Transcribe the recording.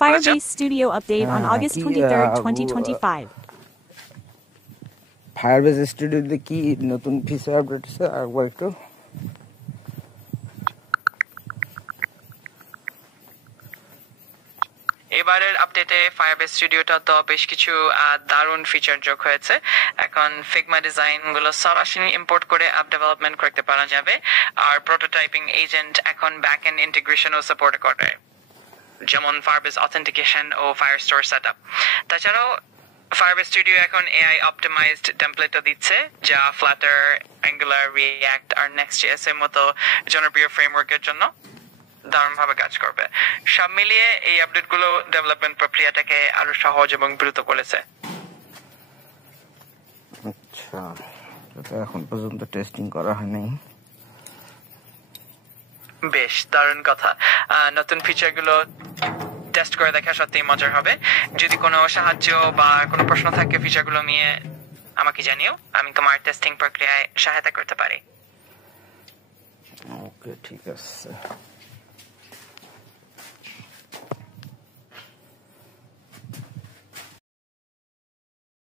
Firebase Studio update on August 23rd, 2025. Firebase Studio তে কি নতুন ফিচার আপডেট আছে একবার একটু এবারের আপডেটে ফায়ারবেস স্টুডিওটা তো বেশ কিছু দারুণ ফিচার যোগ হয়েছে। এখন ফিগমা ডিজাইন গুলো সরাসরি ইম্পোর্ট করে অ্যাপ ডেভেলপমেন্ট করতে পারা যাবে, আর প্রোটোটাইপিং এজেন্ট এখন ব্যাক এন্ড ইন্টিগ্রেশনও সাপোর্ট করে, যেমন ফায়ারবেস অথেন্টিকেশন ও ফায়ারস্টোর সেটআপ। তাছাড়াও ফায়ারবেস স্টুডিও এখন এআই অপটিমাইজড টেমপ্লেটও দিচ্ছে, যা ফ্লাটার, অ্যাঙ্গুলার, রিঅ্যাক্ট আর নেক্সট.js এর মতো জনপ্রিয় ফ্রেমওয়ার্কের জন্য দারুণভাবে কাজ করবে। সব মিলিয়ে এই আপডেটগুলো ডেভেলপমেন্ট প্রক্রিয়াটাকে আরো সহজ এবং দ্রুত করেছে। আচ্ছা, এটা এখন পর্যন্ত টেস্টিং করা হয়নি। বেশ দারুণ কথা। নতুন ফিচারগুলো টেস্ট করে দেখা সত্যিই মজার হবে। যদি কোনো সাহায্য বা কোনো প্রশ্ন থাকে ফিচারগুলো নিয়ে আমাকে জানিও, আমি তোমার টেস্টিং প্রক্রিয়ায় সহায়তা করতে পারি। ওকে, ঠিক আছে।